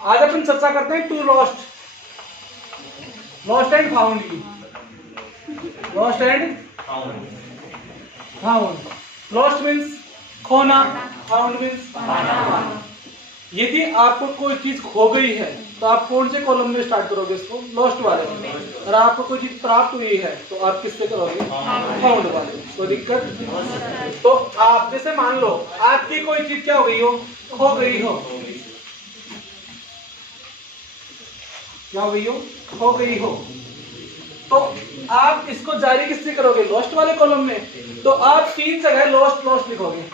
आज अपन चर्चा करते हैं टू लॉस्ट एंड फाउंड की। Lost and found. Lost means खोना, फाउंड मीन्स पाना। यदि आपको कोई चीज खो गई है तो आप कौन से कॉलम में स्टार्ट करोगे इसको? लॉस्ट वाले में। और आपको कोई चीज प्राप्त हुई है तो आप किससे करोगे? फाउंड वाले। कोई दिक्कत? तो आप जैसे मान लो आपकी कोई चीज क्या हो गई हो? खो गई हो। क्या हो गई हो? खो गई हो। तो आप इसको जारी किससे करोगे? लॉस्ट वाले कॉलम में। तो आप 3 जगह लॉस्ट लिखोगे।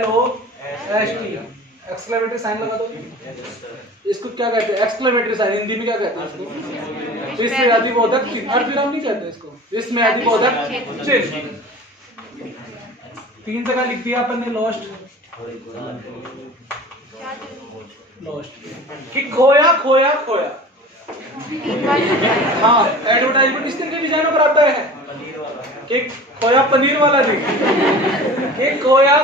LOST। एक्सक्लेमेटरी साइन लगा दो। इसको क्या कहते हैं? एक्सक्लेमेटरी साइन हिंदी में क्या कहते हैं इसको? विस्मयादिबोधक चिन्ह। अर्धविराम नहीं कहते इसको, विस्मयादिबोधक चिन्ह। 3 जगह लिख दिया अपन ने लॉस्ट कि खोया। हाँ, एडवर्टाइजमेंट इस तरह के डिजाइनों पर आता है कि खोया पनीर वाला नहीं, कि खोया।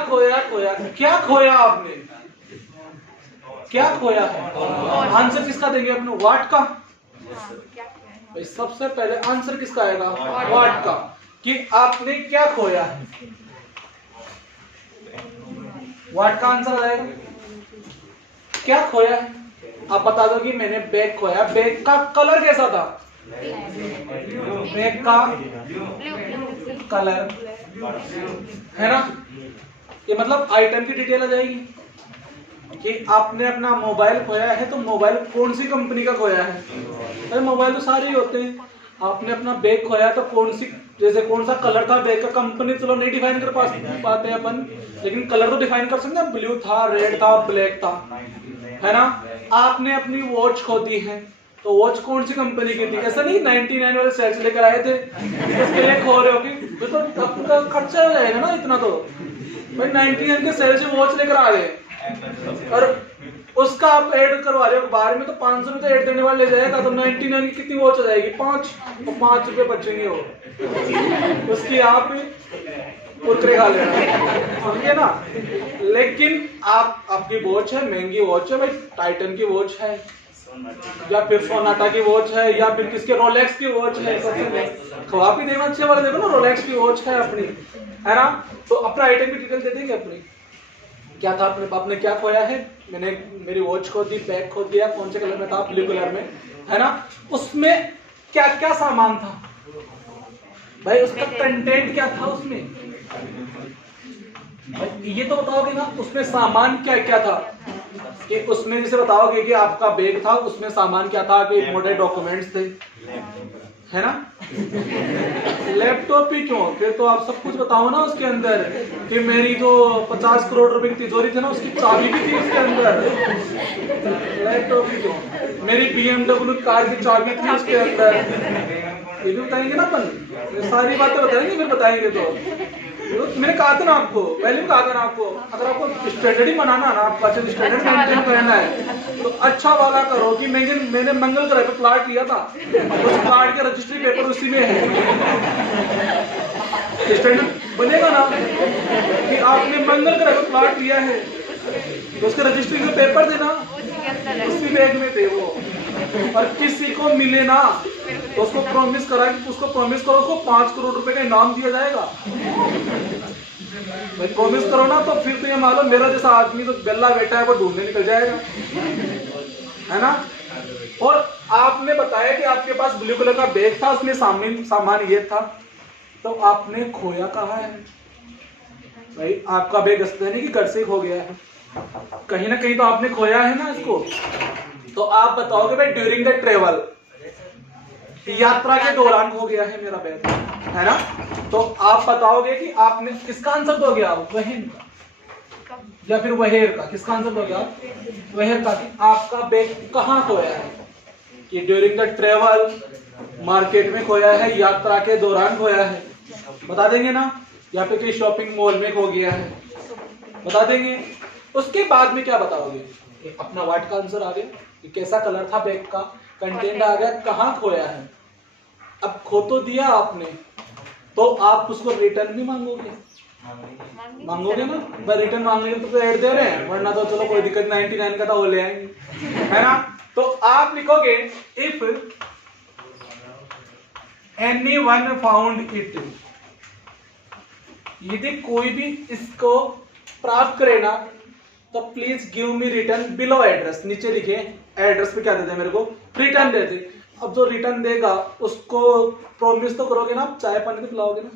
क्या खोया आपने? क्या खोया है? आंसर किसका देंगे अपने? व्हाट का। भाई सबसे पहले आंसर किसका आएगा? व्हाट का। कि आपने क्या खोया है? व्हाट का आंसर आएगा। क्या खोया है? आप बता दो कि मैंने बैग खोया। बैग का कलर कैसा था? बैग का कलर है ना। ये मतलब आइटम की डिटेल आ जाएगी कि आपने अपना मोबाइल खोया है तो मोबाइल कौन सी कंपनी का खोया है? अरे मोबाइल तो सारे ही होते हैं। आपने अपना बैग खोया तो कौन सी, जैसे कौन सा कलर था बैग का, कंपनी चलो नहीं डिफाइन कर पाते हैं अपन, लेकिन कलर तो डिफाइन कर सकते हैं। ब्लू था, रेड था, ब्लैक था, है ना। आपने अपनी वॉच खो दी है तो वॉच कौन सी कंपनी की थी? ऐसा नहीं 99 वाले सेल से लेकर आए थे इसके लिए खो रहे हो कि तो आपका खर्चा हो जाएगा ना इतना। तो भाई 99 के सेल से वॉच लेकर आ गए और उसका आप ऐड करवा रहे हो बाहर में, तो 500 रुपए ऐड देने वाले ले जाएगा तो 99 की कितनी वॉच हो जाएगी? 5। तो 5 रुपए बचेंगे हो, उसकी आप कुरकुरे खा लेना, समझिए ना। लेकिन आपकी वॉच है, महंगी वॉच है भाई, टाइटन की वॉच है या फिर सोनाटा की वॉच है या फिर किसके रोलेक्स की वॉच है। खवा भी देना अच्छे वाले, देखो ना रोलेक्स की वॉच है अपनी, है ना। तो अपना आइटम की डिटेल दे देंगे अपनी। क्या था आपने क्या खोया है? मैंने मेरी वॉच खो दी, बैग खो दिया, कौन से कलर में था? ब्लू कलर में, है ना। उसमें क्या क्या सामान था भाई? उसका कंटेंट क्या था उसमें? ये तो बताओगे ना उसमें सामान क्या क्या था। कि उसमें जैसे बताओगे कि आपका बैग था, उसमें सामान क्या था? कि मोटे डॉक्यूमेंट्स थे, है ना। लैपटॉप ही क्यों? फिर तो आप सब कुछ बताओ ना उसके अंदर कि मेरी जो 50 करोड़ रुपए की तिजोरी थी ना, उसकी चाबी भी थी उसके अंदर। लैपटॉप ही क्यों? मेरी BMW कार की चाबी थी उसके अंदर। ये भी बताएंगे ना अपन, सारी बातें बताएंगे फिर बताएंगे। तो मैंने कहा था ना आपको, पहले भी कहा था ना आपको, अगर आपको स्टैंडर्ड ही बनाना है ना, आपका स्टैंडर्ड मेंटेन करना है तो अच्छा वाला करो। कि मैंने मंगल ग्रह पे प्लाट लिया था, उस प्लाट के रजिस्ट्री पेपर उसी में है। स्टैंडर्ड बनेगा ना कि आपने मंगल ग्रह पे प्लाट लिया है तो उसके रजिस्ट्री के पेपर थे ना उसी बैग में थे वो। और किसी को मिले ना तो उसको प्रॉमिस करो उसको 5 करोड़ रुपए का इनाम दिया जाएगा। भाई प्रॉमिस करो ना, तो फिर तो ये मालूम मेरा जैसा आदमी तो गल्ला बैठा है वो ढूंढने निकल जाएगा, है ना। और आपने बताया कि आपके पास ब्लू कलर का बैग था, उसमें सामान ये था, तो आपने खोया कहाँ है? भाई आपका बैग नहीं कि घर से खो गया है, कहीं ना कहीं तो आपने खोया है ना इसको। तो आप बताओगे भाई ड्यूरिंग द ट्रेवल, यात्रा के दौरान खो गया है मेरा बैग, है ना। तो आप बताओगे कि आपने किसका आंसर दोगे आप? वहन का या फिर वहेर का? किसका आंसर दोगे आप? वहेर का। कि आपका बैग कहाँ खोया है? कि ड्यूरिंग द ट्रेवल, मार्केट में खोया है, यात्रा के दौरान खोया है, बता देंगे ना। या फिर कहीं शॉपिंग मॉल में खो गया है, बता देंगे। उसके बाद में क्या बताओगे? अपना व्हाट का आंसर आ गया कि कैसा कलर था बैग का, कंटेंट आ गया, कहाँ खोया है। अब खो तो दिया आपने, तो आप उसको रिटर्न भी मांगोगे, मांगोगे ना, रिटर्न मांगने तो ऐड दे रहे हैं, वरना तो चलो कोई दिक्कत 99 का था वो ले आएंगे, है ना। तो आप लिखोगे इफ anyone फाउंड इट, यदि कोई भी इसको प्राप्त करे ना तो please give me return below address, नीचे लिखे एड्रेस पे क्या देते मेरे को, रिटर्न देते। अब जो रिटर्न देगा उसको प्रॉमिस तो करोगे ना आप चाय पानी तो पिलाओगे ना,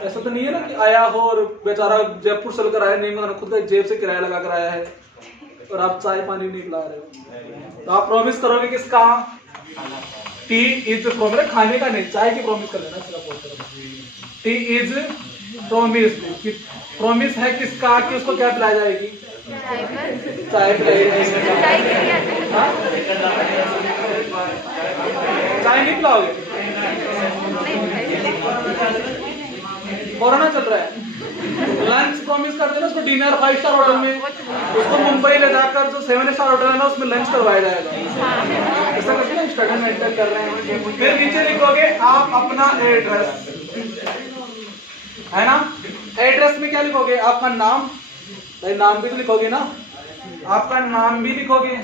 ऐसा तो नहीं है ना कि आया हो और बेचारा जयपुर चल कर आया, नहीं मतलब खुद का जेब से किराया लगा कर आया है और आप चाय पानी नहीं पिला रहे हो, तो आप प्रॉमिस करोगे किसका, टी इज प्रॉमिस, खाने का नहीं, चाय की प्रॉमिस कर लेना। टी इज प्रॉमिस, प्रॉमिस है किसका कि उसको क्या पिलाई जाएगी, चाय पिलाई जाएगी। चाय नहीं पिलाओगे, कोरोना चल रहा है, लंच प्रॉमिस कर देना उसको, डिनर 5 स्टार होटल में, उसको मुंबई ले जाकर जो 7 स्टार होटल है ना उसमें लंच करवाया जाएगा, ऐसा करके ना स्टडी मेंटेन कर रहे हैं। फिर नीचे लिखोगे आप अपना एड्रेस, है ना। एड्रेस में क्या लिखोगे, आपका नाम, भाई नाम भी तो लिखोगे ना, आपका नाम भी लिखोगे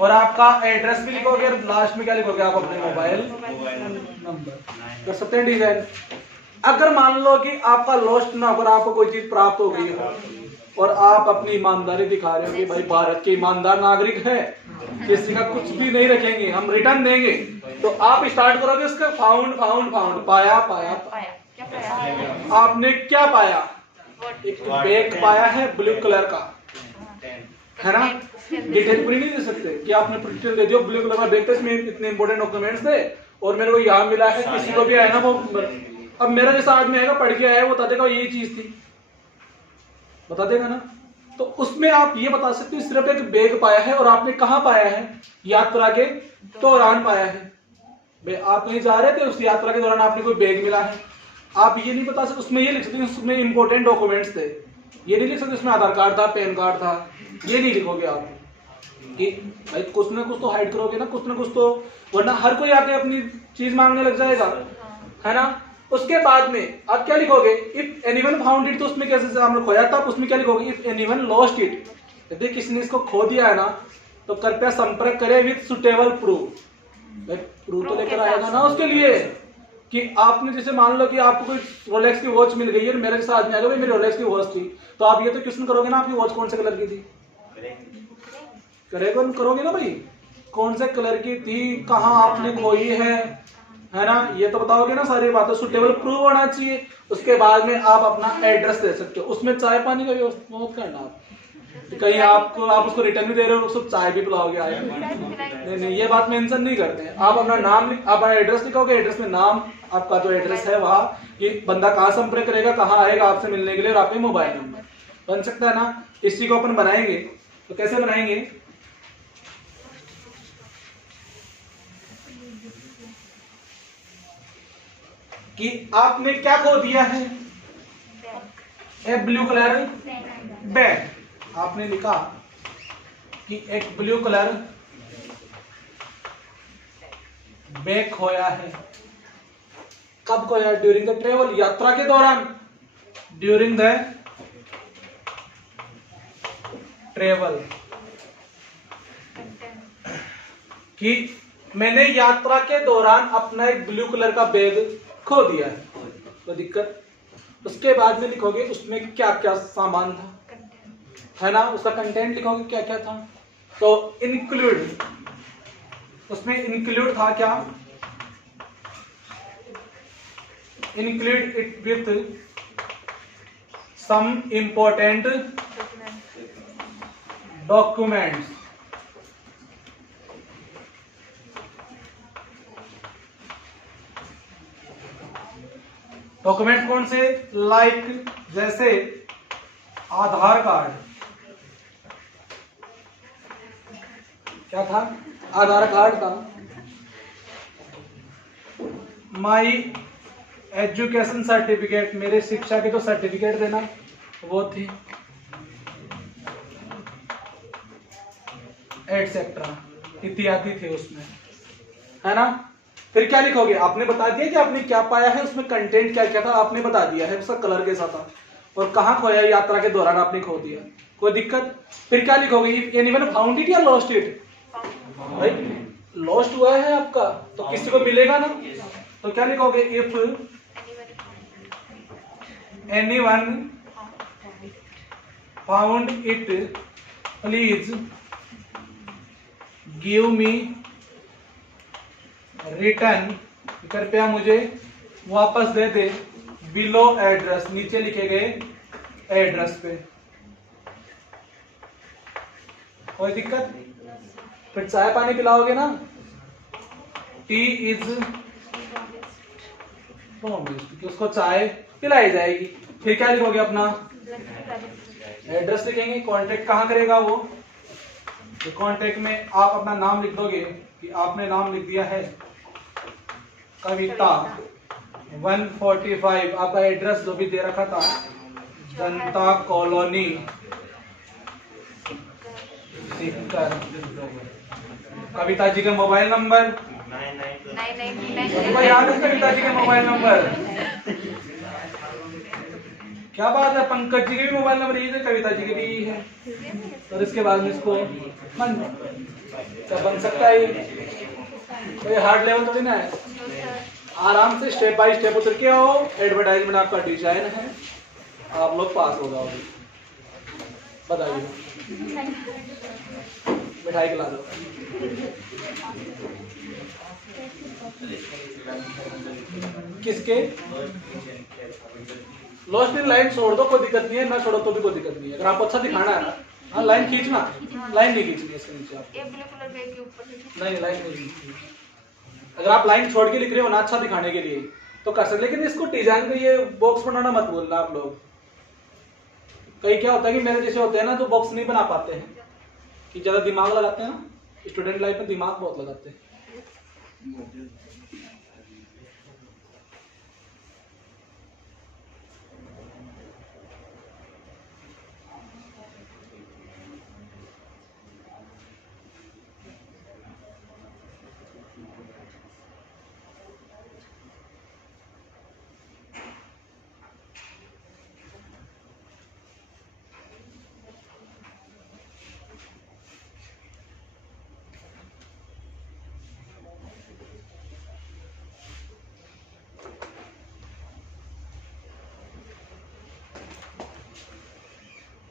और आपका एड्रेस भी लिखोगे और लास्ट में क्या लिखोगे, आप अपने मोबाइल नंबर कर सकते हैं डिजाइन। अगर मान लो कि आपका लॉस्ट ना होकर आपको कोई चीज प्राप्त हो गई हो और आप अपनी ईमानदारी दिखा रहे हो कि भाई भारत के ईमानदार नागरिक है, किसी का कुछ भी नहीं रखेंगे, हम रिटर्न देंगे, तो आप स्टार्ट करोगे उसका फाउंड फाउंड फाउंड, पाया पाया पाया, आपने क्या पाया, एक बैग पाया है ब्लू कलर का, है ना। डिटेल पूरी नहीं दे सकते कि आपने डिटेल दे दियो, ब्लू कलर का बैग था, इसमें इतने इंपॉर्टेंट डॉक्यूमेंट्स थे और मेरे को यहाँ मिला है, किसी को भी आया ना वो, अब मेरा जैसा आदमी आएगा पढ़ के आया वो बता देगा यही चीज थी, बता देगा ना। तो उसमें आप ये बता सकते हो सिर्फ एक बैग पाया है और आपने कहाँ पाया है, यात्रा के दौरान पाया है, भाई आप कहीं जा रहे थे उस यात्रा के दौरान आपने कोई बैग मिला है, आप ये नहीं बता सकते, उसमें ये लिख सकते उसमें इंपॉर्टेंट डॉक्यूमेंट्स थे, ये नहीं लिख सकते उसमें आधार कार्ड था, पैन कार्ड था, ये नहीं लिखोगे आप कि भाई कुछ ना कुछ तो हाइड करोगे ना, कुछ ना कुछ तो, वरना हर कोई आके अपनी चीज मांगने लग जाएगा, है ना। उसके बाद में आप क्या लिखोगे, इफ एनीवन फाउंड इट, तो उसमें कैसे हमने खोया था, उसमें क्या लिखोगे, इफ एनीवन लॉस्ट इट, यदि किसी ने इसको खो दिया है ना तो कृपया संपर्क करें विद सुटेबल प्रूफ, प्रूफ तो लेकर आएगा ना उसके लिए, कि आपने जैसे मान लो कि आपको कोई रोलेक्स की वॉच मिल गई है, मेरे साथ में आ गया भाई मेरी रोलेक्स की वॉच थी, तो आप ये तो क्वेश्चन करोगे ना आपकी वॉच कौन से कलर की थी, करोगे ना भाई, कौन से कलर की थी, कहाँ आपने खोई है ना, ये तो बताओगे ना सारी बातें, सुटेबल प्रूफ होना चाहिए। उसके बाद में आप अपना एड्रेस दे सकते हो, उसमें चाय पानी का व्यवस्था मत करना आप, कहीं आपको आप उसको रिटर्न भी दे रहे हो उसको चाय भी पिलाओगे आए, नहीं, ये बात मेंशन नहीं करते हैं। आप अपना नाम आप एड्रेस लिखोगे, एड्रेस में नाम, आपका जो एड्रेस है वहाँ, ये बंदा कहाँ संपर्क करेगा, कहाँ आएगा आपसे मिलने के लिए, और आपके मोबाइल नंबर बन सकता है ना। इसी को अपन बनाएंगे, तो कैसे बनाएंगे, कि आपने क्या खो दिया है, ए ब्लू कलर बैग, आपने लिखा कि एक ब्लू कलर बैग खोया है, कब खोया, ड्यूरिंग द ट्रेवल, यात्रा के दौरान, ड्यूरिंग द ट्रेवल, कि मैंने यात्रा के दौरान अपना एक ब्लू कलर का बैग खो दिया है, तो दिक्कत। उसके बाद में लिखोगे उसमें क्या क्या सामान था, है ना, उसका कंटेंट लिखोगे क्या क्या था, तो इंक्लूड, उसमें इंक्लूड था क्या, include it with some important documents, document कौन से, लाइक जैसे आधार कार्ड, क्या था, आधार कार्ड था, माई एजुकेशन सर्टिफिकेट, मेरे शिक्षा के तो सर्टिफिकेट देना वो थी, एटसेट्रा इत्यादि थे उसमें, है ना। फिर क्या लिखोगे, आपने बता दिया कि आपने क्या पाया है, उसमें कंटेंट क्या क्या था आपने बता दिया है, उसका कलर कैसा था और कहाँ खोया, यात्रा के दौरान आपने खो दिया, कोई दिक्कत। फिर क्या लिखोगे, एनीवन फाउंड इट या लॉस्ट इट, भाई लॉस्ट हुआ है आपका तो किसी को मिलेगा ना, तो क्या लिखोगे, if anyone found it please give me return, कृपया मुझे वापस दे दे, बिलो एड्रेस, नीचे लिखे गए एड्रेस पे, कोई दिक्कत। फिर चाय पानी पिलाओगे ना, टी इज उसको चाय पिलाई जाएगी। फिर क्या लिखोगे, अपना एड्रेस लिखेंगे, कांटेक्ट कहाँ करेगा वो, तो कांटेक्ट में आप अपना नाम लिख दोगे कि आपने नाम लिख दिया है कविता 145, आपका एड्रेस जो भी दे रखा था जनता कॉलोनी लिखकर, कविता जी का मोबाइल नंबर, याद है कविता जी का मोबाइल नंबर, क्या बात है, पंकज जी के भी मोबाइल नंबर यही है, कविता जी के भी यही है, और इसके बाद में इसको बन सकता है, कोई हार्ड लेवल थोड़ी ना है, आराम से स्टेप बाय स्टेप उतर के आओ, एडवर्टाइजमेंट आपका डिजाइन है, आप लोग पास हो जाओगे। बताइए, मिठाई खिला दो। किसके लॉस्ट इन लाइन छोड़ दो, कोई दिक्कत नहीं है, ना छोड़ो तो भी कोई दिक्कत नहीं है, अगर आपको अच्छा दिखाना है ना, हाँ लाइन खींचना, लाइन नहीं खींचनी इसके नीचे आप, नहीं लाइन नहीं खींचनी, अगर आप लाइन छोड़ के लिख रहे हो ना अच्छा दिखाने के लिए तो कर सकते, लेकिन इसको डिजाइन में ये बॉक्स बनाना मत बोलना आप लोग। कई क्या होता है कि मेरे जैसे होते हैं ना तो बॉक्स नहीं बना पाते हैं, कि ज्यादा दिमाग लगाते हैं ना, स्टूडेंट लाइफ में दिमाग बहुत लगाते हैं।